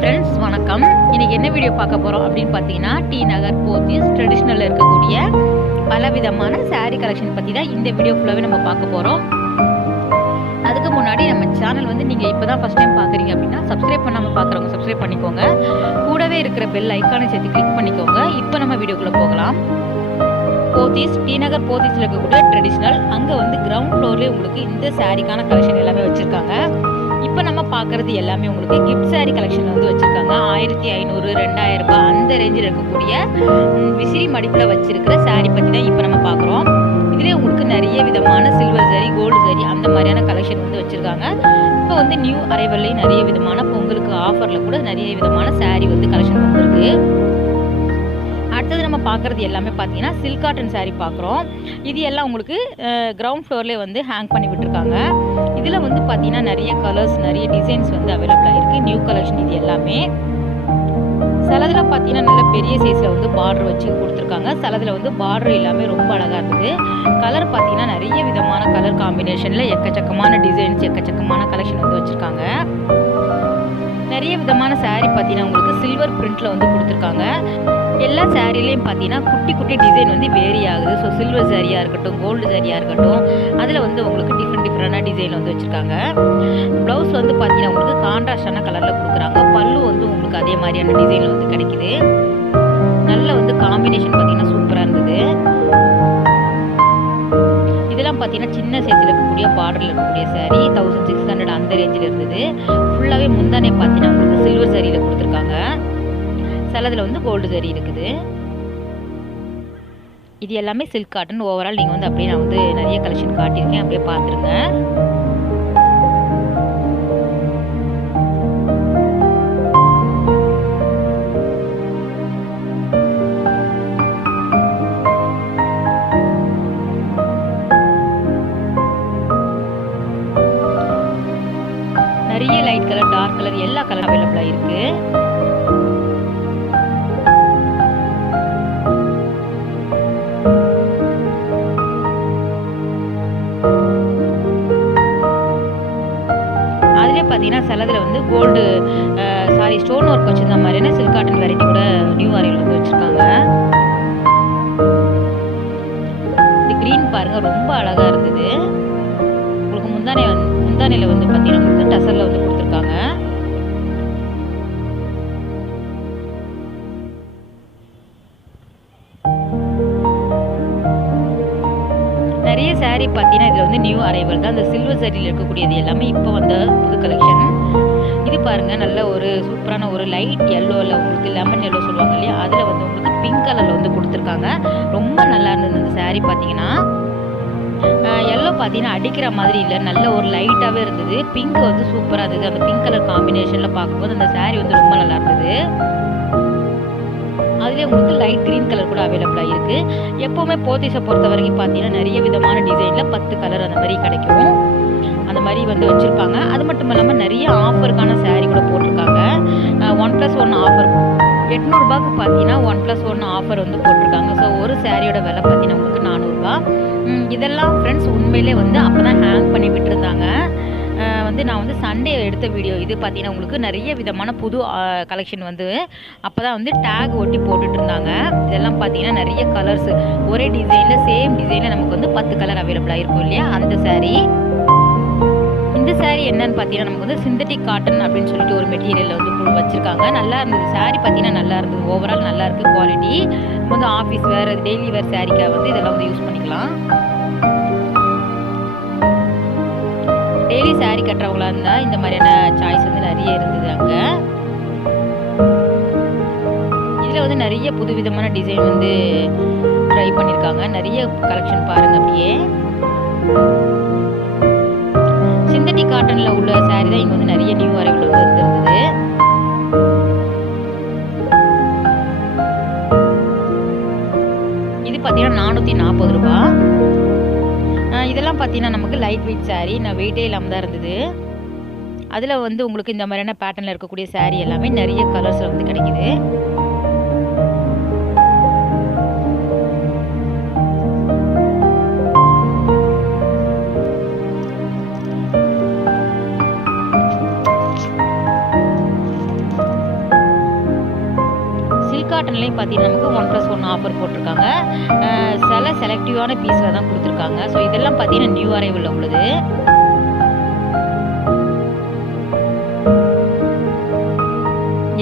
Friends, வணக்கம். இன்னைக்கு என்ன வீடியோ பார்க்க போகிறோம் அப்படின்னு பார்த்தீங்கன்னா, டி நகர் போத்தீஸ் ட்ரெடிஷ்னலில் இருக்கக்கூடிய பலவிதமான சாரீ கலெக்ஷன் பற்றி தான் இந்த வீடியோ ஃபுல்லாகவே நம்ம பார்க்க போகிறோம். அதுக்கு முன்னாடி நம்ம சேனல் வந்து நீங்கள் இப்போ தான் ஃபஸ்ட் டைம் பார்க்குறீங்க அப்படின்னா சப்ஸ்கிரைப் பண்ணாமல் பார்க்குறவங்க சப்ஸ்கிரைப் பண்ணிக்கோங்க. கூடவே இருக்கிற பெல் ஐக்கானை சேர்த்து கிளிக் பண்ணிக்கோங்க. இப்போ நம்ம வீடியோக்குள்ளே போகலாம். போத்தீஸ், டி நகர் போத்தீஸில் இருக்கக்கூடிய ட்ரெடிஷ்னல், அங்கே வந்து கிரவுண்ட் ஃப்ளோர்லேயே உங்களுக்கு இந்த சாரீக்கான கலெக்ஷன் எல்லாமே வச்சுருக்காங்க. இப்போ நம்ம பார்க்குறது எல்லாமே உங்களுக்கு கிஃப்ட் சாரீ கலெக்ஷன் வந்து வச்சுருக்காங்க. 1500, 2000 ரூபாய் அந்த ரேஞ்சில் இருக்கக்கூடிய விசிறி மடிப்பில் வச்சுருக்கிற சாரீ பற்றி தான் இப்போ நம்ம பார்க்குறோம். இதிலே உங்களுக்கு நிறைய விதமான சில்வர் சாரீ, கோல்டு சாரீ அந்த மாதிரியான கலெக்ஷன் வந்து வச்சுருக்காங்க. இப்போ வந்து நியூ அரைவல்லையும் நிறைய விதமான பொங்கலுக்கு ஆஃபரில் கூட நிறைய விதமான சாரீ வந்து கலெக்ஷன் வந்துருக்கு. அடுத்தது நம்ம பார்க்குறது எல்லாமே பார்த்தீங்கன்னா சில்க் காட்டன் சாரீ பார்க்குறோம். இது எல்லாம் உங்களுக்கு கிரவுண்ட் ஃப்ளோர்லேயே வந்து ஹேங் பண்ணி விட்டுருக்காங்க. இதில் வந்து பார்த்தீங்கன்னா நிறைய கலர்ஸ், நிறைய டிசைன்ஸ் வந்து அவைலபிளாக இருக்குது. நியூ கலெக்ஷன் இது எல்லாமே. சிலதில் பார்த்தீங்கன்னா நல்ல பெரிய சைஸில் வந்து பார்டர் வச்சு கொடுத்துருக்காங்க. சிலதில் வந்து பார்டர் எல்லாமே ரொம்ப அழகாக இருந்தது. கலர் பார்த்தீங்கன்னா நிறைய விதமான கலர் காம்பினேஷனில் எக்கச்சக்கமான டிசைன்ஸ், எக்கச்சக்கமான கலெக்ஷன் வந்து வச்சுருக்காங்க. நிறைய விதமான சாரீ பார்த்தீங்கன்னா உங்களுக்கு சில்வர் பிரிண்ட்டில் வந்து கொடுத்துருக்காங்க. எல்லா சாரீலையும் பார்த்தீங்கன்னா குட்டி குட்டி டிசைன் வந்து வேரி ஆகுது. ஸோ சில்வர் சாரியாக இருக்கட்டும், கோல்டு சாரியாக இருக்கட்டும், அதில் வந்து உங்களுக்கு டிஃப்ரெண்டான டிசைன் வந்து வச்சுருக்காங்க. ப்ளவுஸ் வந்து பார்த்தீங்கன்னா உங்களுக்கு கான்ட்ராஸ்டான கலரில் கொடுக்குறாங்க. பல்லு வந்து உங்களுக்கு அதே மாதிரியான டிசைனில் வந்து கிடைக்குது. நல்ல வந்து காம்பினேஷன் பார்த்தீங்கன்னா சூப்பராக இருந்தது. இதெல்லாம் பார்த்தீங்கன்னா சின்ன சைஸில் இருக்கக்கூடிய பார்டரில் இருக்கக்கூடிய சாரீ 1600 அந்த ரேஞ்சில் இருந்தது. ஃபுல்லாகவே முந்தானே பார்த்தீங்கன்னா உங்களுக்கு சில்வர் சாரியில் கொடுத்துருக்காங்க. சிலதில் வந்து கோல்டு சாரீ இருக்குது. இது எல்லாமே சில்க் காட்டன். ஓவரால் நீங்கள் வந்து அப்படியே நான் வந்து நிறைய கலெக்ஷன் காட்டியிருக்கேன், அப்படியே பார்த்துருங்க. நிறைய லைட் கலர், டார்க் கலர் எல்லா கலர் அவைலபிளாக இருக்குது. பார்த்தீங்கன்னா சிலதில் வந்து கோல்டு ஸ்டோன் ஒர்க் வச்சுருந்த மாதிரியான சில்க் காட்டன் வெரைட்டி கூட நியூ அரைவல் வந்து வச்சுருக்காங்க. இந்த க்ரீன் பாருங்கள், ரொம்ப அழகாக இருந்தது. உங்களுக்கு முந்தானையில் வந்து பார்த்தீங்கன்னா உங்களுக்கு டசரில் வந்து கொடுத்துருக்காங்க. நிறைய சாரீ பார்த்தீங்கன்னா இதில் வந்து நியூ அரைவல் தான். அந்த சில்வர் சாரியில் இருக்கக்கூடியது எல்லாமே இப்போ வந்த புது கலெக்ஷன். இது பாருங்கள், நல்ல ஒரு சூப்பரான ஒரு லைட் எல்லோவில் உங்களுக்கு லெமன் எல்லோ சொல்லுவாங்க இல்லையா, அதில் வந்து உங்களுக்கு பிங்க் கலரில் வந்து கொடுத்துருக்காங்க. ரொம்ப நல்லா இருந்தது இந்த சாரீ பார்த்தீங்கன்னா. எல்லோ பார்த்தீங்கன்னா அடிக்கிற மாதிரி இல்லை, நல்ல ஒரு லைட்டாகவே இருந்தது. பிங்க் வந்து சூப்பராக இருந்தது. அந்த பிங்க் கலர் காம்பினேஷனில் பார்க்கும்போது அந்த சாரீ வந்து ரொம்ப நல்லா இருந்தது. அதுலேயே உங்களுக்கு லைட் க்ரீன் கலர் கூட அவைலபிளாக இருக்குது. எப்போவுமே போத்தீஸை பொறுத்த வரைக்கும் பார்த்தீங்கன்னா நிறைய விதமான டிசைனில் 10 கலர் அந்த மாதிரி கிடைக்கும். அந்த மாதிரி வந்து வச்சுருப்பாங்க. அது மட்டும் இல்லாமல் நிறைய ஆஃபருக்கான சாரீ கூட போட்டிருக்காங்க. 1+1 ஆஃபர் 800 ரூபாய்க்கு பார்த்தீங்கன்னா 1+1 ஆஃபர் வந்து போட்டிருக்காங்க. ஸோ ஒரு சாரியோட விலை பார்த்தீங்கன்னா உங்களுக்கு 400 ரூபா. இதெல்லாம் ஃப்ரெண்ட்ஸ் உண்மையிலே வந்து அப்போ தான் ஹேங் பண்ணி விட்டுருந்தாங்க. வந்து நான் வந்து சண்டே எடுத்த வீடியோ இது பார்த்தீங்கன்னா உங்களுக்கு நிறைய விதமான புது கலெக்ஷன் வந்து அப்போ தான் வந்து டேக் ஒட்டி போட்டுட்டு இருந்தாங்க. இதெல்லாம் பார்த்தீங்கன்னா நிறைய கலர்ஸ் ஒரே டிசைனில், சேம் டிசைனில் நமக்கு வந்து 10 கலர் அவைலபிளாக இருக்கும் இல்லையா, அந்த சாரீ. இந்த சாரீ என்னன்னு பார்த்தீங்கன்னா நமக்கு வந்து சிந்தட்டிக் காட்டன் அப்படின்னு சொல்லிட்டு ஒரு மெட்டீரியலில் வந்து வச்சுருக்காங்க. நல்லா இருந்தது சாரீ பார்த்தீங்கன்னா, நல்லா இருந்தது. ஓவரால் நல்லா இருக்குது குவாலிட்டி. வந்து ஆஃபீஸ் வேர், டெய்லி வேர் சாரீக்காக வந்து இதெல்லாம் வந்து யூஸ் பண்ணிக்கலாம். டெய்லி சாரீ கட்டுறவங்களா இருந்தால் இந்த மாதிரியான சாய்ஸ் வந்து நிறைய இருந்தது அங்கே. இதில் வந்து நிறைய புது விதமான டிசைன் வந்து ட்ரை பண்ணியிருக்காங்க. நிறைய கலெக்ஷன் பாருங்கள். அப்படியே சிந்தட்டிக் காட்டனில் உள்ள சாரீ தான் இங்கே வந்து நிறைய நியூ அரைவல் வந்து இருந்தது. இது பார்த்தீங்கன்னா 440 ரூபா. இதெல்லாம் பார்த்தீங்கன்னா நமக்கு லைட் வெயிட் சாரீ, நான் வெயிட்டே இல்லாமல் தான் இருந்தது. அதில் வந்து உங்களுக்கு இந்த மாதிரியான பேட்டர்னில் இருக்கக்கூடிய சாரீ எல்லாமே நிறைய கலர்ஸில் வந்து கிடைக்குது. பேட்டர்ன்லேயும் பார்த்தீங்கன்னா நமக்கு 1+1 ஆஃபர் போட்டிருக்காங்க. சில செலக்டிவான பீஸில் தான் கொடுத்துருக்காங்க. ஸோ இதெல்லாம் பார்த்தீங்கன்னா நியூ அரைவலில் உள்ளது.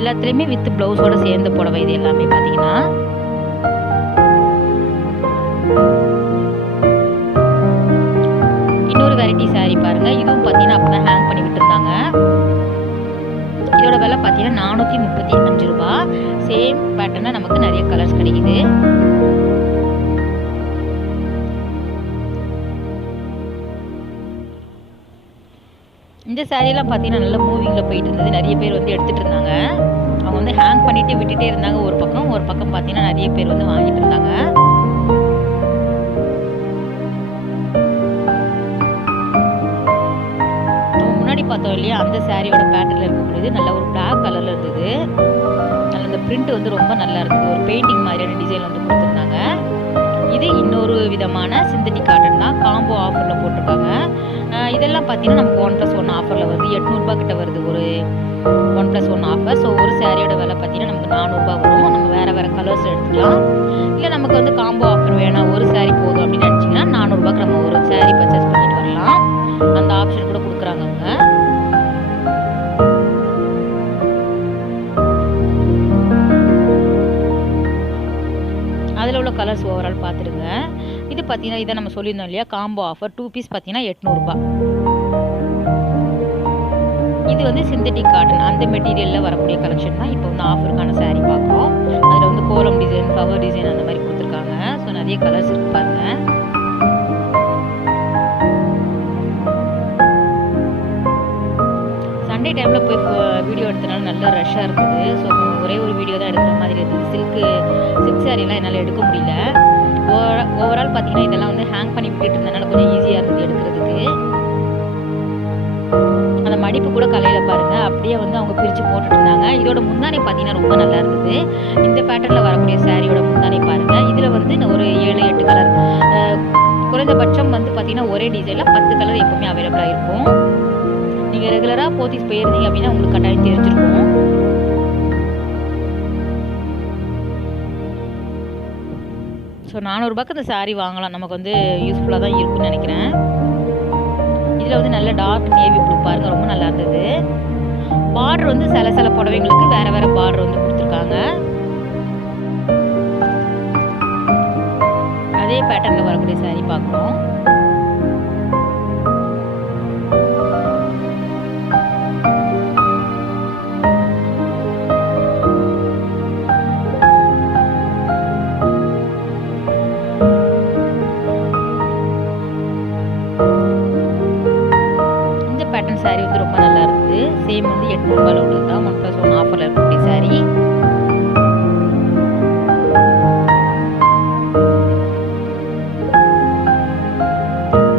எல்லாத்துலேயுமே வித் ப்ளவுஸோட சேர்ந்த புடவை இது எல்லாமே பார்த்தீங்கன்னா. இன்னொரு வெரைட்டி சாரீ பாருங்கள். இதுவும் பார்த்தீங்கன்னா அப்போ தான் ஹேங் பண்ணி விட்டுருந்தாங்க. இதோட விலை பார்த்தீங்கன்னா 435 ரூபா. சேம் பேட்டர்னில் நமக்கு நிறைய கலர்ஸ் கிடைக்குது. இந்த சாரீலாம் பார்த்தீங்கன்னா நல்லா மூவிங்கில் போயிட்டு இருந்தது. நிறைய பேர் வந்து எடுத்துகிட்டு இருந்தாங்க. அவங்க வந்து ஹேங் பண்ணிவிட்டு விட்டுட்டே இருந்தாங்க. ஒரு பக்கம் பார்த்தீங்கன்னா நிறைய பேர் வந்து வாங்கிட்டு இருந்தாங்க. முன்னாடி பார்த்தோம் இல்லையா, அந்த சாரியோட பேட்டர்னில் இருக்கக்கூடியது நல்ல ஒரு பிளாக் கலரில் இருந்தது. நல்ல அந்த பிரிண்ட் வந்து ரொம்ப நல்லா இருந்தது. ஒரு பெயிண்டிங் மாதிரியான டிசைன் வந்து கொடுத்துருந்தாங்க. இது இன்னொரு விதமான சிந்தட்டிக் காட்டன் தான். காம்போ ஆஃபரில் போட்டிருக்காங்க. இதெல்லாம் பார்த்தீங்கன்னா நமக்கு 1+1 ஆஃபரில் வருது. 800 ரூபா கிட்ட வருது ஒரு 1+1 ஆஃபர். ஸோ ஒரு சாரியோட விலை பார்த்தீங்கன்னா நமக்கு 400 ரூபா வரும். நம்ம வேறு கலர்ஸ் எடுத்துக்கலாம். இல்லை நமக்கு வந்து காம்போ ஆஃபர் வேணாம், ஒரு சாரி போதும் அப்படின்னு நினச்சிங்கன்னா 400 ரூபாய்க்கு நம்ம ஒரு சாரி பர்ச்சேஸ் பண்ணிட்டு வரலாம். அந்த ஆப்ஷன் கூட கொடுக்குறாங்க அவங்க. அதில் உள்ள கலர்ஸ் ஓவரால் பார்த்துடுங்க. இது பார்த்தீங்கன்னா இதை நம்ம சொல்லியிருந்தோம் இல்லையா, காம்போ ஆஃபர் 2 பீஸ் பார்த்தீங்கன்னா 800 ரூபா. இது வந்து சிந்தட்டிக் காட்டன் அந்த மெட்டீரியலில் வரக்கூடிய கலெக்ஷன் தான். இப்போ வந்து ஆஃபருக்கான சாரீ பார்க்குறோம். அதில் வந்து கோலம் டிசைன், ஃப்ளவர் டிசைன் அந்த மாதிரி கொடுத்துருக்காங்க. ஸோ நிறைய கலர்ஸ் இருக்கு பாருங்கள். சண்டே டைமில் போய் வீடியோ எடுத்தனால நல்லா ரஷ்ஷாக இருந்தது. ஸோ ஒரே ஒரு வீடியோ தான் எடுக்கிற மாதிரி இருந்தது. சில்க் சாரீலாம் என்னால் எடுக்க முடியல. ஓவரால் பார்த்தீங்கன்னா இதெல்லாம் வந்து ஹேங் பண்ணி விட்டுட்டு இருந்தனால கொஞ்சம் ஈஸியாக இருந்தது எடுக்கிறதுக்கு. அந்த மடிப்பு கூட கலையில் பாருங்கள், அப்படியே வந்து அவங்க பிரித்து போட்டுட்டு இருந்தாங்க. இதோட முந்தானை பார்த்தீங்கன்னா ரொம்ப நல்லா இருந்தது. இந்த பேட்டர்னில் வரக்கூடிய சாரியோட முந்தானை பாருங்கள். இதில் வந்து ஒரு 7-8 கலர், குறைந்தபட்சம் வந்து பார்த்தீங்கன்னா ஒரே டிசைனில் 10 கலர் எப்பவுமே அவைலபிளாக இருக்கும். நீங்கள் ரெகுலராக போத்தீஸ் போயிருந்தீங்க அப்படின்னா உங்களுக்கு கட்டாயம் தெரிஞ்சிருக்கும். ஸோ 400 ரூபாய்க்கு இந்த சாரீ வாங்கலாம். நமக்கு வந்து யூஸ்ஃபுல்லாக தான் இருக்குன்னு நினைக்கிறேன். இதில் வந்து நல்ல டார்க் நேவி ப்ளூ பாருங்கள், ரொம்ப நல்லா இருந்தது. பார்டர் வந்து சில புடவைங்களுக்கு வேறு பார்டர் வந்து கொடுத்துருக்காங்க. அதே பேட்டர்னில் வரக்கூடிய சாரீ பார்க்குறோம். சாரீ வந்து ரொம்ப நல்லா இருந்தது. சேம் வந்து 800 ரூபாயில் உள்ளது தான். 1+1 ஆஃபரில் இருக்கக்கூடிய சாரீ.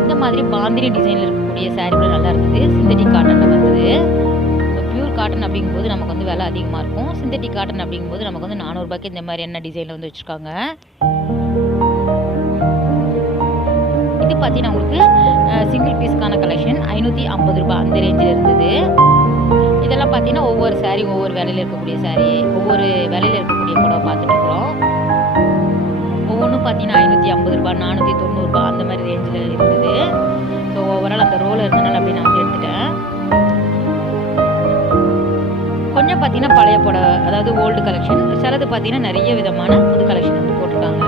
இந்த மாதிரி பாந்தினி டிசைனில் இருக்கக்கூடிய சாரீ கூட நல்லா இருந்தது. சிந்தட்டிக் காட்டனில் வந்தது. ஸோ பியூர் காட்டன் அப்படிங்கும்போது நமக்கு வந்து விலை அதிகமாக இருக்கும். சிந்தட்டிக் காட்டன் அப்படிங்கும்போது நமக்கு வந்து 400 ரூபாய்க்கு இந்த மாதிரி என்ன டிசைனில் வந்து வச்சுருக்காங்க. இது பார்த்தீங்கன்னா உங்களுக்கு சிங்கிள் பீஸ்க்கான கலெக்ஷன் 550 ரூபா அந்த ரேஞ்சில் இருந்தது. இதெல்லாம் பார்த்தீங்கன்னா ஒவ்வொரு சாரீ ஒவ்வொரு விலையில் இருக்கக்கூடிய சாரீ, ஒவ்வொரு விலையில் இருக்கக்கூடிய புடவை பார்த்துட்டு இருக்கிறோம். ஒவ்வொன்றும் பார்த்தீங்கன்னா 550 ரூபா, 490 ரூபா அந்த மாதிரி ரேஞ்சில் இருந்தது. ஸோ ஓவரால் அந்த ரோல் இருந்தனால அப்படி நான் வந்து எடுத்துட்டேன். கொஞ்சம் பார்த்தீங்கன்னா பழைய புடவை, அதாவது ஓல்டு கலெக்ஷன். சிலது பார்த்தீங்கன்னா நிறைய விதமான புது கலெக்ஷன் வந்து போட்டிருக்காங்க.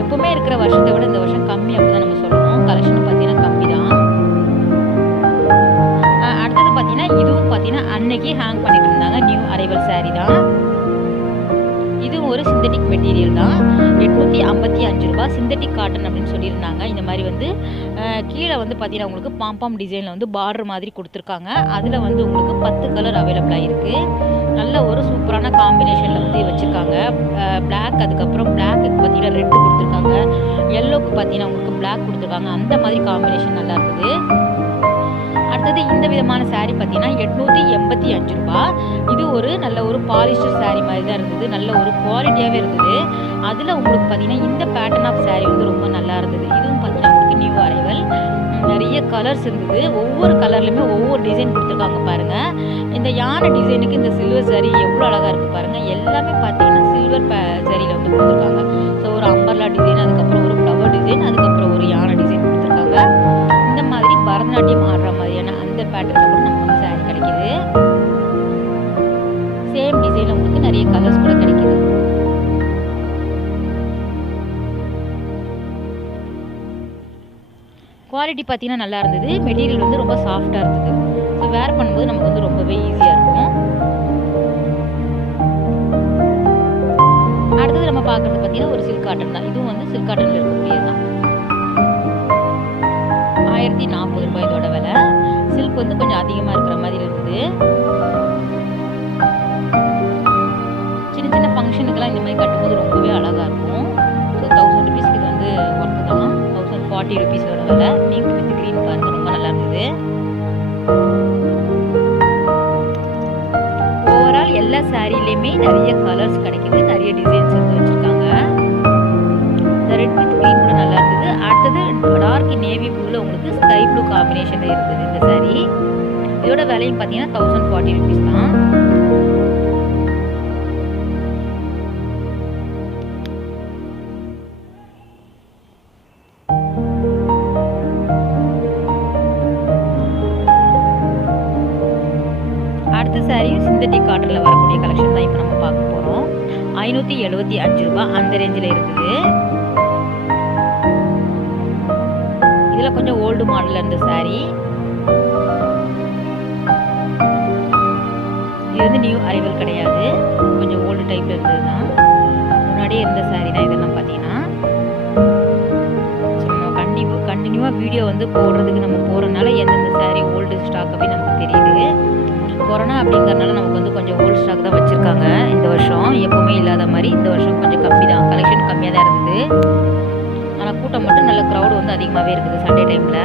எப்பவுமே இருக்கிற வருஷத்தை விட இந்த வருஷம் கம்மி அப்படிதான் நம்ம சொல்லணும். கலெக்ஷன் பார்த்தீங்கன்னா கம்மி தான். அடுத்தது பார்த்தீங்கன்னா இதுவும் பார்த்தீங்கன்னா அன்னைக்கு ஹேங் பண்ணிட்டு இருந்தாங்க. நியூ அரைவல் சாரீ தான். இதுவும் ஒரு சிந்தட்டிக் மெட்டீரியல் தான். 855 ரூபா. சிந்தட்டிக் காட்டன் அப்படின்னு சொல்லியிருந்தாங்க. இந்த மாதிரி வந்து கீழே வந்து பார்த்தீங்கன்னா உங்களுக்கு பாம்பாம் டிசைனில் வந்து பார்டர் மாதிரி கொடுத்துருக்காங்க. அதில் வந்து உங்களுக்கு 10 கலர் அவைலபிளாக இருக்குது. நல்ல ஒரு சூப்பரான காம்பினேஷனில் வந்து வச்சுருக்காங்க. பிளாக், அதுக்கப்புறம் பிளாக்கு பார்த்தீங்கன்னா ரெட்டு கொடுத்துருக்காங்க. எல்லோக்கு பார்த்தீங்கன்னா உங்களுக்கு பிளாக் கொடுத்துருக்காங்க. அந்த மாதிரி காம்பினேஷன் நல்லா இருக்குது. அடுத்தது இந்த விதமான சாரீ பார்த்தீங்கன்னா 885 ரூபா. இது ஒரு நல்ல ஒரு பாலிஸ்டர் சாரீ மாதிரி தான் இருந்தது. நல்ல ஒரு குவாலிட்டியாகவே இருந்தது. அதில் உங்களுக்கு பார்த்தீங்கன்னா இந்த பேட்டர்ன் ஆஃப் சாரீ வந்து ரொம்ப நல்லா இருந்தது. இதுவும் பார்த்தீங்கன்னா உங்களுக்கு நியூ அரைவல். நிறைய கலர்ஸ் இருந்தது. ஒவ்வொரு கலர்லையுமே ஒவ்வொரு டிசைன் கொடுத்துருக்காங்க பாருங்கள். இந்த யானை டிசைனுக்கு இந்த சில்வர் சரி எவ்வளோ அழகாக இருக்குது பாருங்கள். எல்லாமே பார்த்தீங்கன்னா சில்வர் சரியில் வந்து கொடுத்துருக்காங்க. ஸோ ஒரு அம்பர்லா டிசைன், அதுக்கப்புறம் ஒரு ஃப்ளவர் டிசைன், அதுக்கப்புறம் ஒரு யானை டிசைன் கொடுத்துருக்காங்க. இந்த மாதிரி பரதநாட்டியம் ஆடுற மாதிரியான அந்த பேட்டர்னில் கூட நமக்கு வந்து சாரி கிடைக்கிது. சேம் டிசைனில் உங்களுக்கு நிறைய கலர்ஸ் கூட கிடைக்கிது. குவாலிட்டி பார்த்தீங்கன்னா நல்லா இருந்தது. மெட்டீரியல் வந்து ரொம்ப சாஃப்டாக இருந்தது. ஸோ வேர் பண்ணும்போது நமக்கு வந்து ரொம்பவே ஈஸியாக இருக்கும். அடுத்தது நம்ம பார்க்குறது பார்த்தீங்கன்னா ஒரு சில்க் காட்டன் தான். இதுவும் வந்து சில்க் காட்டனில் இருக்கக்கூடியது தான். 1040 ரூபாய் இதோட விலை. சில்க் வந்து கொஞ்சம் அதிகமாக இருக்கிற மாதிரி இருந்தது. சின்ன சின்ன ஃபங்க்ஷனுக்கெல்லாம் இந்த மாதிரி கட்டும்போது ரொம்பவே அழகாக இருக்கும். ஸோ 1000 ருபீஸ்க்கு இது வந்து ஒர்க்கு தான். 1040 ருபீஸோட விலை. பிங்க் வித் க்ரீன் பாருங்கள், ரொம்ப நல்லா இருந்தது. ஓவரால் எல்லா சாரிலையுமே நிறைய கலர்ஸ் கிடைக்குது, நிறைய டிசைன்ஸ் வந்து வச்சுருக்காங்க. இந்த ரெட் வித் க்ரீன் கூட நல்லா இருந்தது. அடுத்தது டார்க் நேவி ப்ளூவில் உங்களுக்கு ஸ்கை ப்ளூ காம்பினேஷனில் இருந்தது இந்த சாரி. இதோட விலையும் பார்த்தீங்கன்னா 1040 ருபீஸ் தான். அடுத்த சாரியும் சிந்தட்டிக் காட்டனில் வரக்கூடிய கலெக்ஷன் தான் இப்போ நம்ம பார்க்க போகிறோம். 575 ரூபாய் அந்த ரேஞ்சில் இருக்குது. இதில் கொஞ்சம் ஓல்டு மாடலில் இருந்த சாரி. இது வந்து நியூ அரைவல் கிடையாது, கொஞ்சம் ஓல்டு டைப்பில் இருந்தது தான். முன்னாடியே இருந்த சாரி தான் இதெல்லாம் பார்த்தீங்கன்னா. ஸோ நம்ம கண்டினியூவாக வீடியோ வந்து போடுறதுக்கு நம்ம போகிறனால எந்தெந்த சாரி ஓல்டு ஸ்டாக் அப்படின்னு நமக்கு தெரியுது. கொரோனா அப்படிங்கிறதுனால நமக்கு வந்து கொஞ்சம் ஓல்டு ஸ்டாக் தான் வச்சுருக்காங்க இந்த வருஷம். எப்போவுமே இல்லாத மாதிரி இந்த வருஷம் கொஞ்சம் கம்மி தான், கலெக்ஷன் கம்மியாக தான் இருந்தது. ஆனால் கூட்டம் மட்டும் நல்ல க்ரௌடு வந்து அதிகமாகவே இருக்குது சண்டே டைமில்.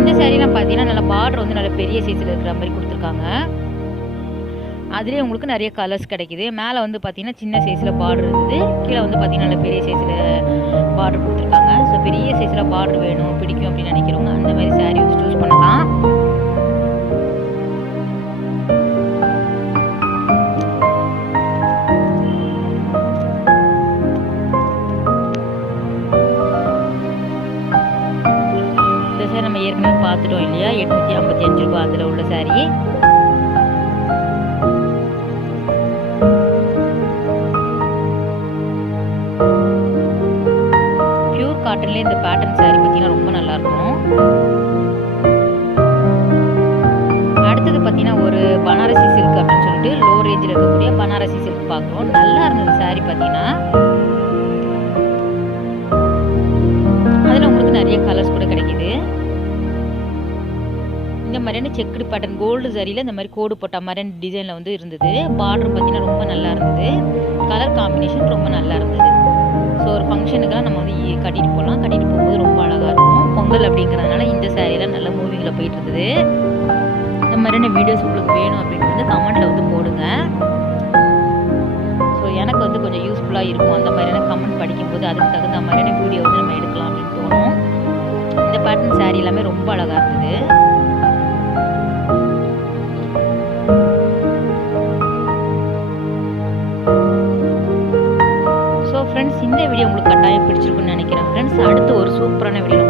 இந்த சாரீலாம் பார்த்தீங்கன்னா நல்ல பார்டர் வந்து நல்ல பெரிய சைஸில் இருக்கிற மாதிரி கொடுத்துருக்காங்க. அதுலேயே உங்களுக்கு நிறைய கலர்ஸ் கிடைக்கிது. மேலே வந்து பார்த்தீங்கன்னா சின்ன சைஸில் பார்டர் இருந்தது, கீழே வந்து பார்த்தீங்கன்னா நல்ல பெரிய சைஸில் பார்டர் கொடுத்துருக்காங்க. ஸோ பெரிய சைஸில் பார்டர் வேணும், பிடிக்கும் அப்படின்னு நினைக்கிறவங்க அந்த மாதிரி சாரீ வந்து சூஸ் பண்ணலாம். இந்த சாரி நம்ம ஏற்கனவே பார்த்துட்டோம் இல்லையா, 855 ரூபாய் அதில் உள்ள சாரீ. காட்டன்லேயே இந்த பேட்டர்ன் சாரி பார்த்தீங்கன்னா ரொம்ப நல்லாயிருக்கும். அடுத்தது பார்த்தீங்கன்னா ஒரு பனாரசி சில்க் அப்படின்னு சொல்லிட்டு லோ ரேஞ்சில் இருக்கக்கூடிய பனாரசி சில்க் பார்க்குறோம். நல்லா இருந்தது சாரி பார்த்தீங்கன்னா. அதில் உங்களுக்கு நிறைய கலர்ஸ் கூட கிடைக்கிது. இந்த மாதிரியான செக்குடு பேட்டர்ன் கோல்டு சாரியில் இந்த மாதிரி கோடு போட்ட மாதிரியான டிசைனில் வந்து இருந்தது. பார்டர் பார்த்தீங்கன்னா ரொம்ப நல்லா இருந்தது. கலர் காம்பினேஷன் ரொம்ப நல்லா இருந்தது. ஸோ ஒரு ஃபங்க்ஷனுக்கெல்லாம் நம்ம வந்து கட்டிட்டு போகலாம். கட்டிட்டு போகும்போது ரொம்ப அழகாக இருக்கும். பொங்கல் அப்படிங்கிறதுனால இந்த சாரீலாம் நல்ல மூவிங்கில் போயிட்டு இருந்தது. இந்த மாதிரியான வீடியோஸ் உங்களுக்கு வேணும் அப்படின்னு வந்து கமெண்ட்டில் வந்து போடுங்க. ஸோ எனக்கு வந்து கொஞ்சம் யூஸ்ஃபுல்லாக இருக்கும். அந்த மாதிரியான கமெண்ட் படிக்கும்போது அதுக்கு தகுந்த மாதிரியான வீடியோ வந்து நம்ம எடுக்கலாம் அப்படின்னு தோணும். இந்த பேட்டர்ன் சாரீ எல்லாமே ரொம்ப அழகாக இருந்தது. ஃப்ரெண்ட்ஸ், இந்த வீடியோ உங்களுக்கு கட்டாயம் பிடிச்சிருக்குன்னு நினைக்கிறேன் ஃப்ரெண்ட்ஸ். அடுத்து ஒரு சூப்பரான வீடியோ